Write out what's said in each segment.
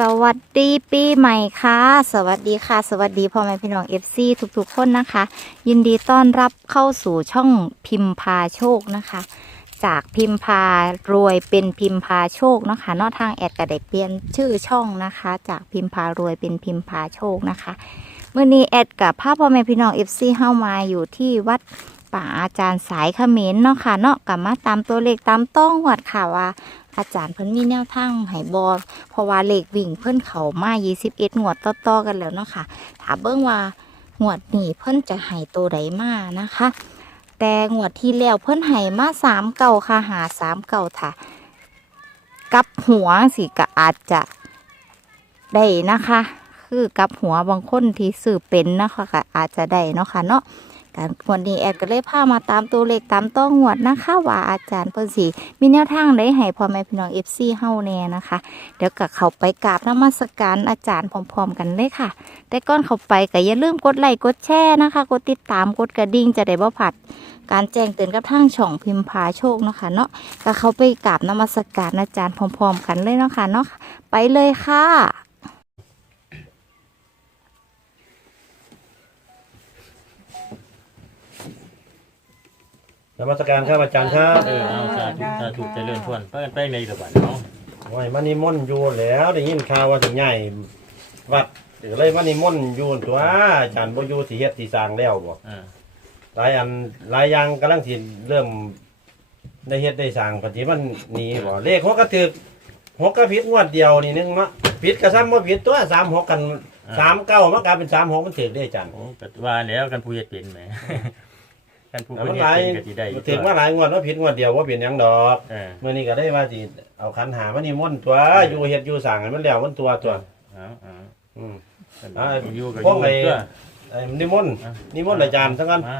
สวัสดีปีใหม่ค่ะ สวัสดีค่ะ สวัสดีพ่อแม่พี่น้องเอฟซีทุกๆ คนนะคะ ยินดีต้อนรับเข้าสู่ช่องพิมพาโชคนะคะ จากพิมพารวยเป็นพิมพาโชคนะคะนอกทางแอดก็ไดเปลี่ยนชื่อช่องนะคะ จากพิมพารวยเป็นพิมพาโชคนะคะเมื่อนี้แอดกับภาพพ่อแม่พี่น้องเอฟซีเข้ามาอยู่ที่วัด ป่าอาจารย์สายเขมรเนาะค่ะเนาะกลับมาตามตัวเลขตามต้องหวดค่ะว่า อาจารย์เพิ่นมีแนวทางให้บอลเพราะว่าเลขวิ่งเพิ่นเขามา21งวดต่อๆกันแล้วเนาะค่ะถามเบิ่งว่างวดนี้เพิ่นจะให้ตัวใดมานะคะ แต่งวดที่แล้วเพิ่นให้มา3เก่าค่ะหา3เก่าค่ะกับหัวสิก็อาจจะได้นะคะ คือกับหัวบางคนที่ซื้อเป็นนะคะก็อาจจะได้เนาะค่ะเนาะ การวันนี้แอดก็เลยพามาตามตัวเลขตามต้องงวดนะคะว่าอาจารย์เพิ่นสิมีแนวทางได้ให้พ่อแม่พี่น้องเอฟซีเฮาแน่นะคะ เดี๋ยวกับเขาไปกราบนมัสการอาจารย์พร้อมๆกันเลยค่ะ แต่ก่อนเขาไปก็อย่าลืมกดไลค์กดแชร์นะคะ กดติดตามกดกระดิ่งจะได้บ่พลาดการแจ้งเตือนกับทางช่องพิมพ์พาโชคเนาะค่ะเนาะก็เขาไปกราบนมัสการอาจารย์พร้อม ๆ กันเลยเนาะค่ะเนาะไปเลยค่ะ นมัสการครับอาจารย์ครับเออเอาสาธุสาธุเจริญพรไปกันไปในระบาดเนาะโอ้ยมันนิมนต์อยู่แล้วได้ยินข่าวว่าถึงใหญ่วัดเดี๋ยวเลยมันนิมนต์อยู่ตัวอาจารย์บ่อยู่สิเฮ็ดสิสร้างแล้วบ่อ่าหลายอันหลายอย่างกำลังสิเริ่มได้เฮ็ดได้สร้างปฏิมันหนีบ่เลขหกก็ถึกหกก็ผิดงวดเดียวนี่นึงเนาะผิดก็ซ้ำบ่ผิดตัวสามหกกันสามเก้ามันกลายเป็นสามหกมันถึกได้อาจารย์โอ้ก็ว่าแล้วกันผู้เฮ็ดเป็นแหม กันผู้แต่เฮ็มันดหลายเป็นก็สิได้อยู่ถึกมาหลายงวดว่าผิดงวดเดียวว่าเป็นหยังดอกเออ เมื่อนี้ก็ได้ว่าสิเอาขันหามันนิมนต์ตัวอยู่เฮ็ดอยู่สร้างให้มันแล้วมันตัวตัวเอาเอาอืม อ่าอ่าอยู่ก็อพวกยู่ไอ้ ตัวไอ้นิมนต์อะนิมนต์อาจารย์ทั้งนั้น มา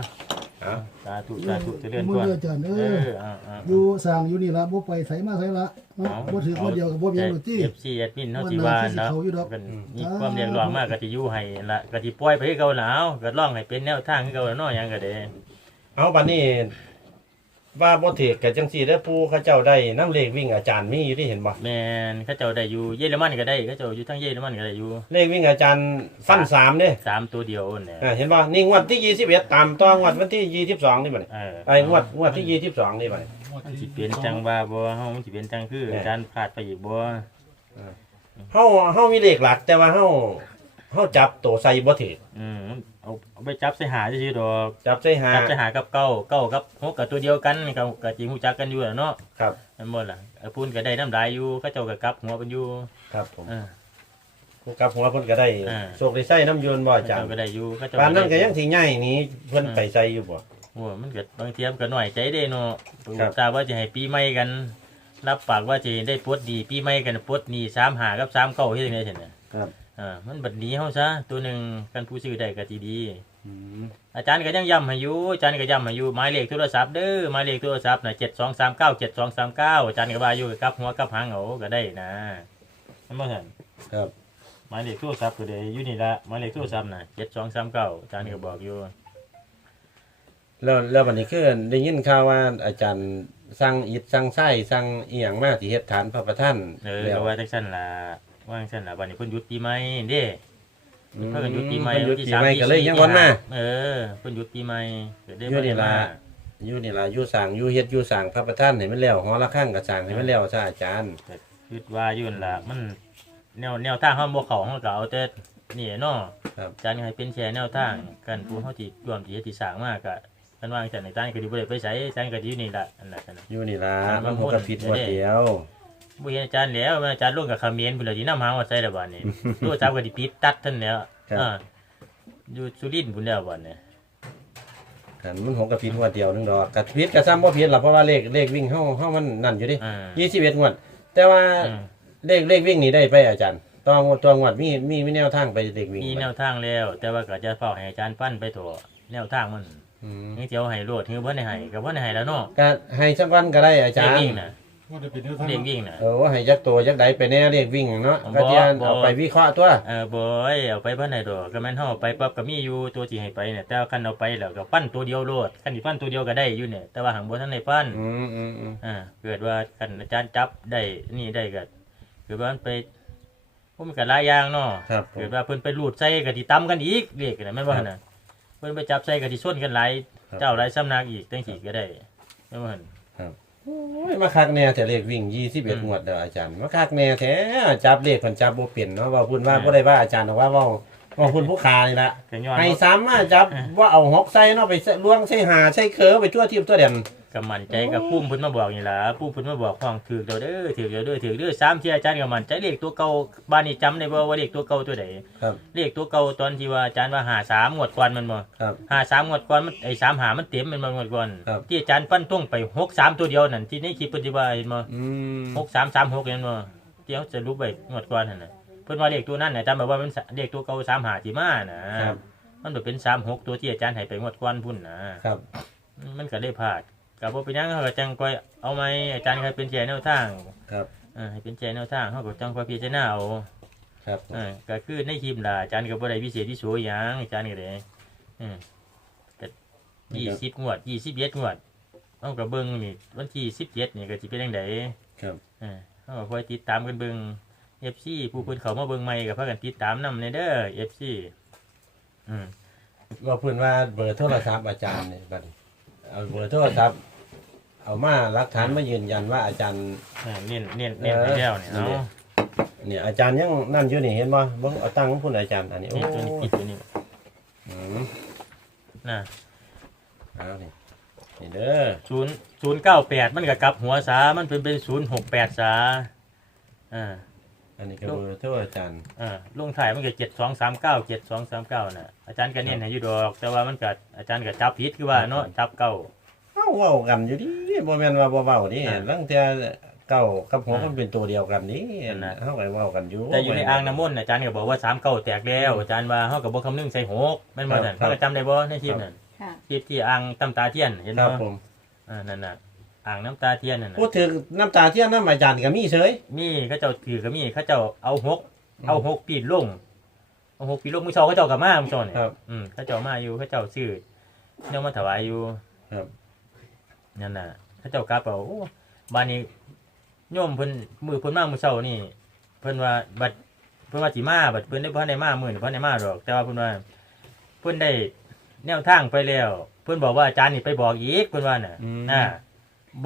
เอา สาธุสาธุเจริญมืพอรเดือจันเอเอออเอาเอา อยู่สร้างอยู่นี่ละบ่ไปไสมาไสละเนาะบ่ถือคนเดียวกับบ่เบียงหรือที่ เอฟซีแอดมินเฮาสิว่าเนาะวันนั้นที่สิเขาอยู่ดอกกันมีความเรียกร้องมากก็สิอยู่ให้ละก็สิปล่อยไปให้เขาหนาวก็ร้องให้เป็นแนวทางให้เขาเนาะหยังก็ได้ เอาบัดนี้ ว่าบ่ถือกับจังซี่เด้อปู่เขาเจ้าได้น้ำเลขวิ่งอาจารย์มีอยู่ที่เห็นบ่แม่นเขาเจ้าได้อยู่เยอรมันก็ได้เขาเจ้าอยู่ทั้งเยอรมันก็ได้อยู่เลขวิ่งอาจารย์ฟันสามเด้สามตัวเดียวนั่นแหละอ่าเห็นบ่นี่งวดที่21ตามต่องวดวันที่22นี่บัดนี้เออไอ้งวดงวดที่22นี่บัดนี้ มันสิเป็นจังว่าบ่เฮามันสิเป็นจังคือแหม่อาจารย์พลาดไปอีกบ่เฮาเฮามีเลขหลักแต่ว่าเฮาเฮาจับตัวใส่บ่ถืออืมมัน เอาเอาไปจับใส่หาซื่อๆดอกจับใส่หาจับใส่หากับเก้าเก้ากับหกกับตัวเดียวกันก็ก็สิฮู้จักกันอยู่แหล้วเนาะครับแม่นบ่ล่ะไอ้ปูนก็ได้น้ำลายอยู่เขาเจ้าก็กลับหัวเพิ่นอยู่ครับผมเออ ผู้กับหัวเพิ่นก็ได้อ่า โชคได้ใส่น้ำยนต์บ่อาเขาจารเจ้าย์ก็ได้อยู่เขาเจ้าปานนั้นก็ได้ยังสิใหญ่หนี้เพิ่นไปใส่อยู่บ่ โอ้มันก็บางเทียมนก็น้อยใจเด้เนาะครับ ตาว่าจะให้ปีใหม่กัน รับปากว่าจะได้ปลดดีปีใหม่กันปลดหนี้3หากับ3เก้าเฮ็ดจังได๋ซั่นน่ะครับ อ่ามันบัดหนี้เฮาซะตัวหนึงกันผู้ซื้อได้ก็สิดีอืมอาจารย์ก็ยังย้ำให้อยู่อาจารย์ก็ย้ำให้อยู่หมายเลขโทรศัพท์เด้อหมายเลขโทรศัพท์น่ะเจ็ดสองสามเก้าเจ็ดสองสามเก้าอาจารย์ก็ว่าอยู่กับหัวกับหางเอาก็ได้นะนั่นบ่ซั่นครับหมายเลขโทรศัพท์ก็ได้อยู่นี่ละหมายเลขโทรศัพท์น่ะเจ็ดสองสามเก้าอาจารย์ก็บอกอยู่ แล้วแล้ววันนี้คือได้ยินข่าวว่าอาจารย์สั่งอิฐสั่งไส้สั่งอีหยังมาที่เฮ็ดฐานพระประธานเออแล้วก็ว่าจังซั่นล่ะ ว่าจังซั่นล่ะวันนี้เพิ่นหยุดปีใหม่เด้อืมเพิ่นก็หยุดปีใหม่เพิ่นหยุดวันที่ปีสามใหม่ที่ก็เลยสี่ยังที่วันมาห้เออเพิ่นหยุดปีใหม่ก็ได้อยู่บ่นี่ได้ล่ะมาอยู่นี่ล่ะอยู่สร้างอยู่เฮ็ดอยู่สร้างพระประธานให้มันแล้วหอระฆังก็สร้างให้มันแล้วซะอาจารย์คิดว่าอยู่นั่นล่ะมันแนวแนวทางเฮาบ่เข้าเฮาก็เอาแต่นี่เนาะครับอาจารย์ก็ให้เป็นแชร์แนวทางกันผู้เฮาที่ร่วมที่เฮ็ดที่สร้างมาก็กันวางจากในต้านก็ดีบ่ได้ไปไสอาจารย์ก็ดีอยู่นี่ล่ะอันนั้นน่ะอยู่นี่ล่ะครับมันหัวกระผิดหัวเดียว บ่เห็นอาจารย์แล้วอาจารย์ลงกับเขมรพุ่นแล้วสินำหาว่าใส่แล้วบัดนี้โทรศัพท์ก็สิปิดตัดทันแล้วครับ อ่าอยู่สุรินทร์พุ่นแล้วบัดนี้กันมันหัวกระผิดหัวเดียวนึงดอกกระผิดก็ซ้ำบ่ผิดล่ะเพราะว่าเลขเลขวิ่งเฮาเฮามันนั่นอยู่ดิอ่า21งวด แต่ว่าอืมเลขเลขวิ่งนี่ได้ไปอาจารย์ตองตัวงวดมีมีมีแนวทางไปเลขวิ่งมีบ่แนวทางแล้ว แต่ว่าก็จะเฝ้าให้อาจารย์ปั้นไปตัวแนวทางมันอืมนี่เดี๋ยวให้โลดคือบ่ได้ให้ก็บ่ได้ให้แล้วเนาะก็ให้สักวันก็ได้อาจารเลขย์วิ่งน่ะ ว่าจะเป็นแนวทางเลขวิ่งน่ะ เออว่าให้จักตัวจักใดไปแน่เลขวิ่งเนาะบ่ก็เทียนบ่ เอาไปวิเคราะห์ตัว เออบ่อยเอาไปบ่ได้ดอกก็แม่นเฮาเอาไปปั๊บก็มีอยู่ตัวที่ให้ไปเนี่ยแต่ว่าคันเอาไปแล้วก็ปั้นตัวเดียวโลดคันสิปั้นตัวเดียวก็ได้อยู่เนี่ยแต่ว่าหังบ่ทันได้ปั้น อืมอืมอืมอ่าเกิดว่าคันอาจารย์จับได้นี่ได้ก็คือว่ามันไปผมนก็หลายอย่างเนาะครับผม เกิดว่าเพิ่นไปรูดใส่ก็สิตำกันอีกเรียกกันนะแม่นบ่หั่นน่ะเพิ่นไปจับใส่ก็สิส้นกันหลายครับ เจ้าหลายสำนักอีกจังซี่ก็ได้แม่นบ่หั่น โอ้ยมาคักแน่แต่เลขวิ่งอืม21งวดเด้ออาจารย์มาคักแน่แท้จับเลขเพิ่นจับบ่เป็นเนาะเว่าพูดว่าอืมบ่ได้ว่าอาจารย์หรอกว่าเว้าเว่าพูดผู้ค้านี่ล่ะก็ย้อนให้ว่าสามมาจับอ่าว่าเอาหอกใส่เนาะไปล่วงใส่หาใส่เขือไปทั่วทิพย์ทั่วแดน ก็มั่นใจกับปุ้มเพิ่นมาบอกนี่ล่ะปุ้มเพิ่นมาบอกห้องถือเด้อเด้อถือเด้อเด้อถือเด้อสามเที่ยอาจารย์ก็มั่นใจเลขตัวเก่าบ้านนี้จำได้บ่ว่าเลขตัวเก่าตัวใดครับ เลขตัวเก่าตอนที่ว่าอาจารย์ว่าหาสามงวดก่อนมันบ่ครับ หาสามงวดก่อนมันไอ้สามหามันเต็มมันมางวดก่อนครับ ที่อาจารย์ฟันตรงไปหกสามตัวเดียวนั่นที่ในคลิปเพิ่นสิว่าเห็นบ่อืมหกสามสามหกเห็นบ่ที่เขาจะรู้ไปงวดก่อนนั่นน่ะเพิ่นว่าเลขตัวนั้นน่ะอาจารย์บอกว่ามันเลขตัวเก่าสามหาที่มาน่ะครับมันบ่เป็นสามหกตัวที่อาจารย์ให้ไปงวดก่อนพุ่นน่ะ ครับ มันก็ได้พลาด กับว่าเป็นหยังเขาก็จังคอยเอาไหมอาจารย์ให้เป็นแจแนวทางครับเออให้เป็นแจแนวทางเขาก็จังคอยพิจารณาเอาครับเออก็คือในคลิปล่ะอาจารย์ก็บ่ได้พิเศษที่สวยหยังอาจารย์ก็ได้เออก็ยี่สิบงวดยี่สิบเอ็ดงวดเอาก็เบิ่งนี่วันที่สิบเจ็ดนี่ก็สิเป็นจังได ครับ เออเขาก็คอยติดตามกันเบิ่ง FC ผู้เพิ่นเข้ามาเบิ่งใหม่ก็พากันติดตามนำในเด้อ FC อืม ว่าเพิ่นว่าเบอร์โทรศัพท์อาจารย์นี่บัดนี้เอาเบอร์โทรศัพท์ เอามาหลักฐานมายืนยันว่าอาจารย์ อ่าเน้นเน้นเน้นไปแล้วเนี่ยเออเนาะเนี่ยอาจารย์ยังนั่นอยู่นี่เห็นบ่เบิ่งเอาตั้งของพุ่นอาจารย์อันนี้โอ้นี่ตัวนี้ปิดตัวนี้อืมนะเอานี่นี่เด้อศูนย์ศูนย์เก้าแปดมันก็กลับหัวสามันเป็นเป็นศูนย์หกแปดสาอ่า อันนี้ก็เบอร์โทรอาจารย์อ่าลงถ่ายมันก็เจ็ดสองสามเก้าเจ็ดสองสามเก้าน่ะอาจารย์ก็เน้นให้อยู่ดอก แต่ว่ามันก็อาจารย์ก็จับผิดคือว่าเนาะจับเก้า เอ้าเว้ากันอยู่ดิบ่แม่นว่าบ่เว้านี่อ่าลังเทื่อเก้ากับหัวอ่ามัมันเป็นตัวเดียวกันนี่นั่นน่ะ เฮาก็เว้ากันอยู่แต่อยู่ในอ่างน้ำมนต์น่ะอาจารย์ก็บอกว่าสามเก้าแตกแล้วอาจารย์ว่าเขากับบอกคำนึงใส่หกแม่นบ่นั่นครับเขาก็จำได้บ่ในคลิปนั่นค่ะ คลิปที่อ่างตำตาเทียนเห็นครับ่บผมอ่านั่นน่ะอ่างน้ำตาเทียนนั่นน่ะ พูดถึงน้ำตาเทียนน้ำอาจารย์ก็มีเฉย มีเขาเจ้าถือก็มีเขาเจ้าเอาหกเอาหกปีดลงเอาหกปีดลงมือเช้าเขาเจ้ากับมามือเช้าเนี่ยครับอืมเขาเจ้ามาอยู่เขาเจ้าซื้อเนี่ยมาถวายอยู่ครับ นั่นน่ะเขาเจ้ากลับเอาโอ้บ้านนี้โยมเพิ่นมือเพิ่นมามือเช้านี่ เพิ่นว่าบัดเพิ่นว่าสิมาบัดเพิ่นได้บ่ทันได้มามื้อนี้บ่ทันได้มาดอก แต่ว่าเพิ่นว่า เพิ่นได้แนวทางไปแล้ว เพิ่นบอกว่าอาจารย์นี่ไปบอกอีกเพิ่นว่าน่ะอืม อ่า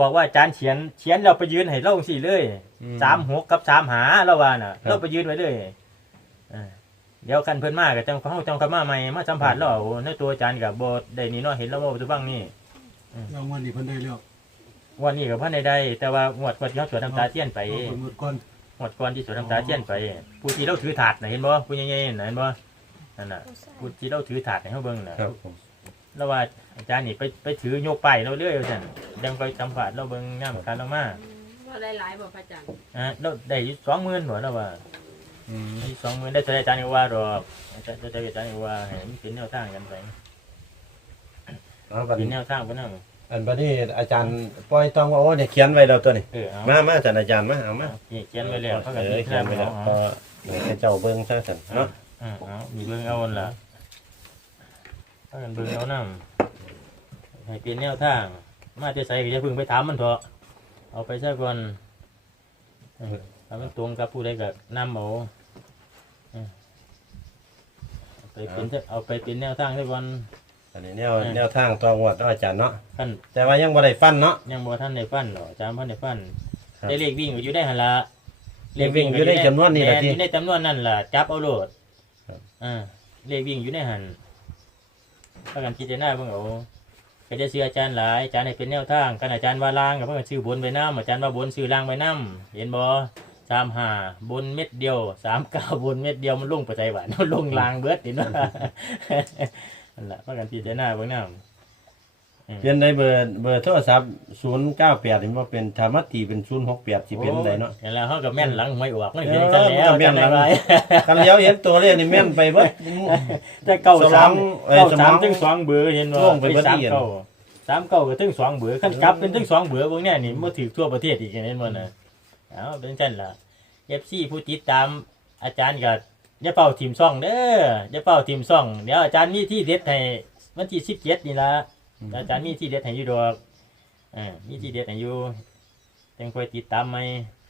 บอกว่าอาจารย์เขียนเขียนเราไปยืนให้เราจังซี่เลยอืมสามหกกับสามหาเราว่าน่ะครับเราไปยืนไว้เลยอ่าเดี๋ยวกันเพิ่นมาก็จังเขาจังกลับมาใหม่มาสัมผัสเราเอาในตัวอาจารย์ก็บ่ได้นี่เนาะเห็นเราบ่ตัวบ้างนี่ รางวัลนี่เพิ่นได้แล้ววันนี้ก็พันใดๆแต่ว่างวดก่อนที่เขาสวนน้ำตาเทียนไปเอาเพิ่นหมดก่อนงวดก่อนที่สวนน้ำตาเทียนไป ผู้ที่เราถือถาดน่ะเห็นบ่ผู้ใหญ่ๆน่ะเห็นบ่นั่นน่ะผู้ที่เราถือถาดให้เฮาเบิ่งน่ะครับผมแล้วว่าอาจารย์นี่ไปไปถือยกไปายเราเรื่อยว่าซั่นยังไปสัมผัสเราเบิ่งน้ำการเรามาว่าได้หลายบ่พระอาจารย์อ่าเราได้อยู่20,000บ่แล้วว่า อืมได้20,000ได้เท่าใดอาจารย์ก็ว่าดอกอาจารย์อาจารย์อาจารย์ก็ว่าให้มันเป็นแนวทางกันไป เอาบัดเป็นนี้แนวทางไปนำอันบัดนี้อาจารย์ปล่อยต้องว่าโอ้เนี่ยเขียนไว้แล้วตัวนี้เออเอามามาอาจารย์อาจารย์มาเอามานี่เขียนไว้แล้วเขาก็เอมีอเขียนไว้แล้วเอาพอให้เจ้าเบิ่งซะซั่นเนาะอ่าเอามีเบิ่งเอาหั่นล่ะถ้ากันเบิ่งเอานำให้เป็นแนวทาง มาจะใส่ก็จะพึ่งไปถามมันเถอะเอาไปซะก่อนเออถ้ามันตรงกับผู้ใดก็นำเอาเออเอาไปเป็นเอาไปเป็นแนวทางซะก่อน อันนี้แนวแนวทางตัวงวดเนาะอาจารย์เนาะขั้นแต่ว่ายังบ่ได้ฟันเนาะ ยังบ่ทันได้ฟันหรอกอาจารย์บ่ทันได้ฟันครับได้เลขวิ่งก็อยู่ได้หั่นล่ะเลขวิ่งอยู่ในจำนวนนี่แหละม่ที่อยู่ในจำนวนนั่นล่ะจับเอาโลดครับ อ่าเลขวิ่งอยู่ในหั่นถ้ากันพิจารณาเบิ่งเอาก็จะเชื่ออาจารย์หลายอาจารย์ให้เป็นแนวทางกันอาจารย์ว่าล่างก็เพิ่นก็ชื่อบนไปนํอาจารย์ว่าบนชื่อล่างไปนํเห็นบ่35บนเม็ดเดียว39บนเม็ดเดียวมันลงไปใจหวานมันลงล่างเบิดเห็นบ่ นั่นล่ะพากันพิจารณาเบิ่งนํเปลี่ยนได้เบอร์เบอร์โทรศัพท์098นี่บ่เป็นธรรมตีเป็น068สิเป็นไดเนาะเห็นแล้วเขาก็แม่นหลังหวยออกมันเอเป็นอจังแล้วมันก็แม่นหลังจังไว้กันแล้วเห็นตัวเลขนี่แม่นไปเบิด แต่เก้าสมสาอมงเอ้ยเก้าสมสาอมงถึงสองเบือเห็นว่าลงไปเบิดสามอีกเก้าสามเก้าก็ถึงสองเบือขั้นกลับเป็นถึงสองเบือพวกเนี้ยนี่มาถือทั่วประเทศอีกเห็นบ่น่ะเอาเป็นจังล่ะเอฟซีผู้ติดตามอาจารย์ก็ อย่าเป่าทีมซ่องเด้ออย่าเป่าทีมซ่อง เดี๋ยวอาจารย์มีที่เด็ดให้วันที่สิบเจ็ดนี่ละอาจารย์มีที่เด็ดให้อยู่ดอกอ่ามีที่เด็ดให้อยู่จังค่อยติดตามไหม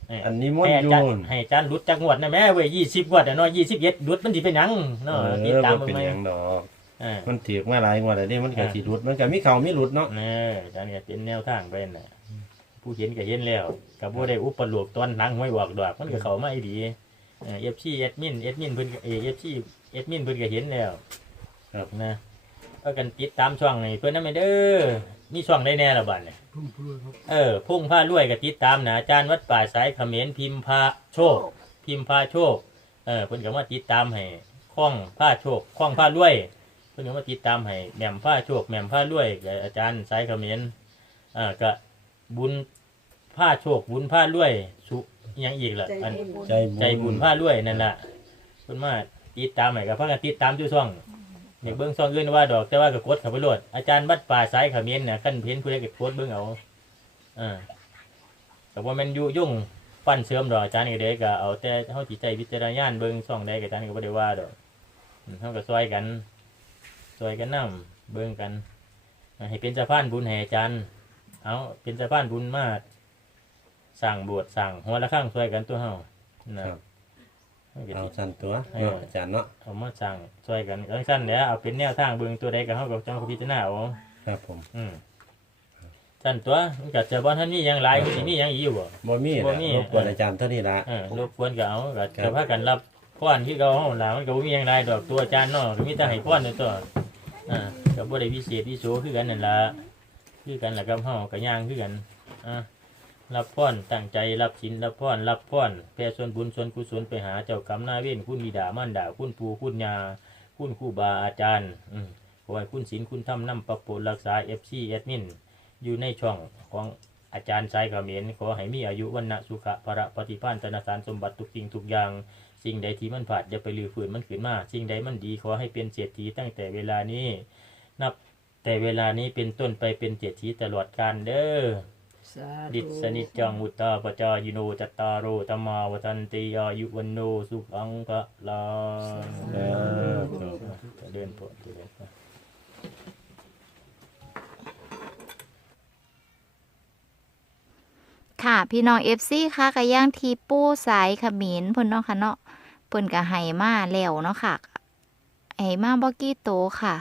เอออันนี้มนให้ต์อาอยูจารย์ให้อาจารย์รุดจักงวดนะแม่เว้ยยี่สิบงวดอะเนาะยี่สิบเอ็ดรุดมันสิเป็นหยังเอเนาะอติดตามบ่มันเป็นไหมหยังดอกเออมันถือมาหลายงวดแล้วนี่มันก็อ่าสิหลุดมันก็มีเขามีหลุดเนาะเน่อาจารย์ก็เป็นแนวทางไปน่ะผู้เห็นก็เห็นแล้วก็บ่ได้อุปโลกตอนหลังห้วยออกดอกมันก็เข้ามาอีดี เออฟซีแอดมินแอดมินเพิ่นก็เอฟซีแอดมินเพิ่นก็เห็นแล้วครับนะก็กันติดตามช่องนี่เพิ่นนำเด้อมีช่องได้แน่ละบัดเนี่ยพุ่งพลวยครับเออพุ่งผ้ารวยก็ติดตามนะอาจารย์วัดป่าสายเขมรพิมพ์พาโชค พิมพ์พาโชคเออเพิ่นก็มาติดตามให้คล้องผ้าโชคคล้องผ้ารวยเพิ่นก็มาติดตามให้แหม่มผ้าโชคแหม่มผ้ารวยกับอาจารย์สายเขมรอ่าก็บุญผ้าโชคบุญผ้ารวยสุ อิหยังอีกล่ะอันใจบุญใจบุญผ้ารวยนั่นล่ะเพิ่นมาติดตามให้กับพากันติดตามอยู่ช่องเด็กเบิ่งช่องอื่นว่าดอกแต่ว่าก็กดเข้าไปโหลดอาจารย์วัดป่าสายเขมรน่ะคันเห็นผู้ใดก็กดเบิ่งเอาอ่าแต่ว่ามันอยู่ยุ่งปั้นเสริมดอกอาจารย์ก็เด็กก็เอาแต่เฮาจิตใจวิจารณญาณเบิ่งช่องใดก็อาจารย์ก็บ่ได้ว่าดอกอืมเฮาก็ซอยกันซอยกันนํเบิ่งกันอ่าให้เป็นสะพานบุญให้อาจารย์ เอาเป็นสะพานบุญมา สร้างโบสถ์สร้างหัวละข้างช่วยกันตัวเฮานะครับเฮาก็เอาสิ สั้นตัวเออเนาะอาจารย์เนาะเอามาสร้างช่วยกันจังซั่นแหล้วเอาเป็นแนวทางเบิ่งตัวใดก็เฮาก็จังพิจารณาเอา ครับผมอืมซั่นตัวมันก็จะบ่ทันมีหยังหลายมันสิมีหยังอีกอยู่บ่ บ่มีบ่นะมี รบกวนอาจารย์เท่านี้ละเออรบกวนก็เอาก็ครัจะบพากันรับพรที่เขาเฮาล่ะมันก็บ่มีหยังหลายดอกตัวอาจารย์เนาะก็มีแต่ให้พรเด้อตัวอ่าก็บ่ได้พิเศษพิโสคือกันนั่นล่ะคือกันล่ะกับเฮาก็ย่างคือกันอ่า รับพรตั้งใจรับศีลรับพรรับพรแผ่ส่วนบุญส่วนกุศลไปหาเจ้ากรรมนายเวรคุณบิดามารดาคุณปู่คุณยาคุณครูบาอาจารย์ขอให้คุณศีลคุณธรรมนำประโปรดรักษา FC แอดมินอยู่ในช่องของอาจารย์ชายเมรขอให้มีอายุวันนะสุขะพระปฏิภาณธนสารสมบัติทุกสิ่งทุกอย่าง สิ่งใดที่มันผาดอย่าไปลือฝืนมันขึ้นมาสิ่งใดมันดีขอให้เป็นเศรษฐีตั้งแต่เวลานี้ นับแต่เวลานี้เป็นต้นไปเป็นเศรษฐีตลอดกาลเด้อ ดิษสนิจจังวุตตาปจายโนจัตตารโอตมาวทันติอายุวันโนสุขังพระลาเออเดินผลเดินผลค่ะ พี่น้องเอฟซีค่ะกะย่างทีปูสายขมิ้นเพิ่นเนาะค่ะเนาะเพิ่นกะให้มาแล้วเนาะค่ะให้มาบ่กี่โตค่ะ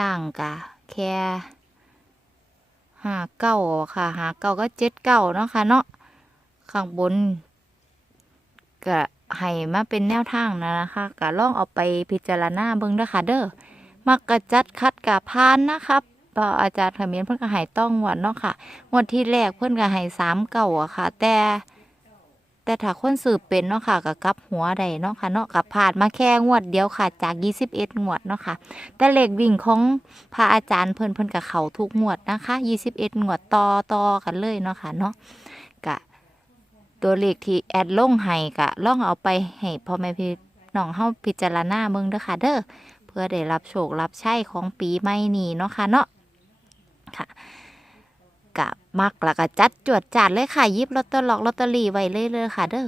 ล่างกะแค่ ห้าเก้าค่ะห้าเก้าก็เจ็ดเก้าเนาะค่ะเนาะข้างบนก็ให้มาเป็นแนวทางนะนะคะก็ลองเอาไปพิจารณาเบิ่งเด้อค่ะเด้อมักกะจัดคัดกะพานนะครับพออาจารย์ขมิ้นเพื่อนก็ให้ต้องหวดเนาะค่ะงวดที่แรกเพื่อนก็ให้สามเก่าอะค่ะ แต่ แต่ถ้าคนสืบเป็นเนาะค่ะก็กลับหัวได้เนาะค่ะเนาะกับผ่านมาแค่งวดเดียวค่ะ จากยี่สิบเอ็ดงวดเนาะค่ะ แต่เลขวิ่งของพระอาจารย์เพิ่นเพิ่นกับเขาทุกงวดนะคะยี่สิบเอ็ดงวดต่อต่อกันเลยเนาะค่ะเนาะกะตัวเลขที่แอดลงให้กะล่องเอาไปให้พ่อแม่พี่น้องเฮาพิจารณาเบิ่งเด้อค่ะเด้อเพื่อได้รับโชครับใช้ของปีใหม่นี้เนาะค่ะเนาะค่ะ กะมักแล้วก็จัดจวดจัดเลยค่ะยิบลอตเตอรี่ลอตเตอรี่ไว้เลยเลยค่ะ เด้อ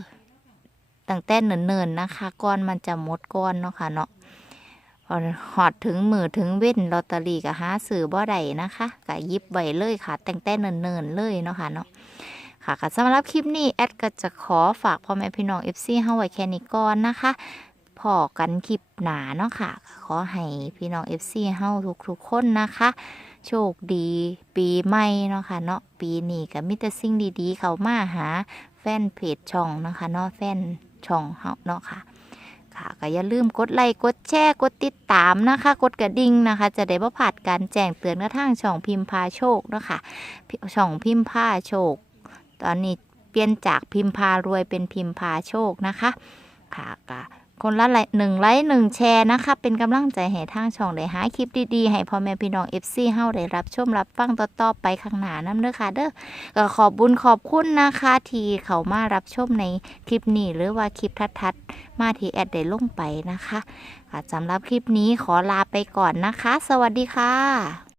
ตั้งแต่เนินๆนะคะก่อนมันจะหมดก่อนเนาะค่ะเนาะพอหอดถึงมือถึงเว้นลอตเตอรี่ก็หาซื้อบ่ได้นะคะก็หยิบไว้เลยค่ะตั้งแต่เนินๆเลยเนาะค่ะเนาะค่ะก็สำหรับคลิปนี้แอดก็จะขอฝากพ่อแม่พี่น้อง FC เฮาไว้แค่นี้ก่อนนะคะพอกันคลิปหนาเนาะค่ะ ขอให้พี่น้อง FC เฮาทุกๆคนนะคะ โชคดี ปีใหม่เนาะค่ะเนาะปีนี้ก็มีแต่สิ่งดีๆ เขามาหาแฟนเพจช่องนะคะเนาะแฟนช่องเฮาเนาะค่ะค่ะก็อย่าลืมกดไลค์กดแชร์กดติดตามนะคะ กดกระดิ่งนะคะ จะได้บ่พลาดการแจ้งเตือนกระทั่งช่องพิมพ์พาโชคเนาะค่ะช่องพิมพ์พาโชค ตอนนี้เปลี่ยนจากพิมพ์พารวยเป็นพิมพ์พาโชคนะคะ ค่ะก็ คนละไลค์หนึ่งไลค์หนึ่งแชร์นะคะ เป็นกำลังใจให้ทางช่องได้หาคลิปดีๆ ให้พ่อแม่พี่น้อง FC เฮาได้รับชมรับฟังต่อๆไปข้างหน้าน้ำเด้อค่ะเด้อก็ขอบบุญขอบคุณนะคะ ที่เขามารับชมในคลิปนี้หรือว่าคลิปทัดๆมาที่แอดได้ลงไปนะคะสำหรับคลิปนี้ขอลาไปก่อนนะคะ สวัสดีค่ะ